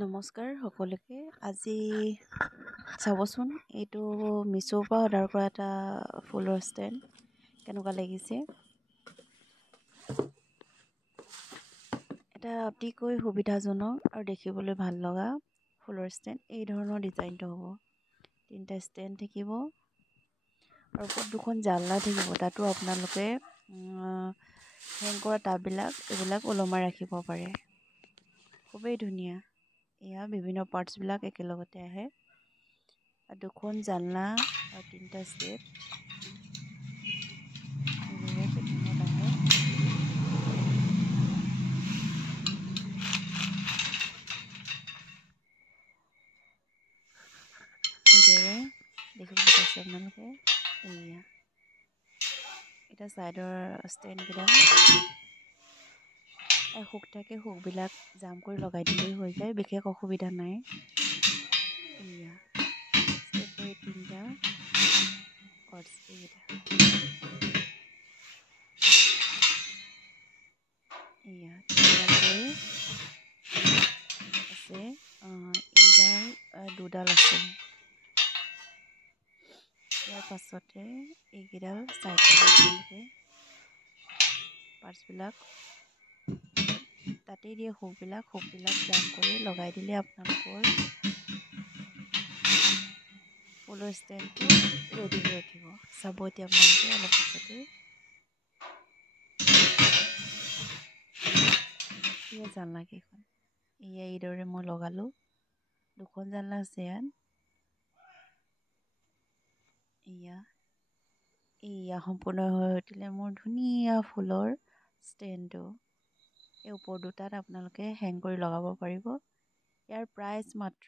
নমস্কাৰ সকলোকে। আজি চাবচোন, এইটো মিছোৰ পৰা অৰ্ডাৰ কৰা এটা ফুলৰ ষ্টেণ্ড কেনেকুৱা লাগিছে। এটা অতিকৈ সুবিধাজনক আৰু দেখিবলৈ ভাল লগা ফুলৰ ষ্টেণ্ড। এই ধৰণৰ ডিজাইনটো হ'ব। 3টা ষ্টেণ্ড থাকিব আৰু ওপৰত 2খন জালনা থাকিব। তাতো আপোনালোকে হেং কৰা টাববিলাক এইবিলাক ওলমাই ৰাখিব পাৰে। খুবেই ধুনীয়া। এয়া বিভিন্ন পাৰ্টছবিলাক একেলগতে আহে। 2খন জালনা আৰু 3টা ষ্টেপ এইদৰে পেকিঙত আহে। এইদৰে দেখিবলৈ পাইছে আপোনালোকে। এয়া এটা ছাইডৰ ষ্টেণ্ডকেইডাল হুক থাকে, হুকবিলাক জাম কৰি লগাই দিলেই হৈ যায়, বিশেষ অসুবিধা নাই। এয়া ষ্টেপ 3টা কৰ্ডছ এইকেইটা। এয়া তিনিডাল আছে, এইডাল 2ডাল আছে। ইয়াৰ পাছতে এইকেইডাল চাইড আপোনালোকে পাৰ্টছবিলাক তাতেই দিয়ে। হুকবিলাক জাম কৰি লগাই দিলে আপোনালোকৰ ফুলৰ ষ্টেণ্ডটো ৰেডি হৈ উঠিব। চাব এতিয়া আপোনালোকে অলপ পাছতে। এয়া জালনাকেইখন। এয়া এইদৰে মই লগালোঁ। 2খন জালনা আছে ইয়াত। এয়া সম্পূৰ্ণ হৈ উঠিলে মোৰ ধুনীয়া ফুলৰ ষ্টেণ্ডটো। এই ওপৰ 2টাত আপোনালোকে হেং কৰি লগাব পাৰিব। ইয়াৰ প্ৰাইচ মাত্ৰ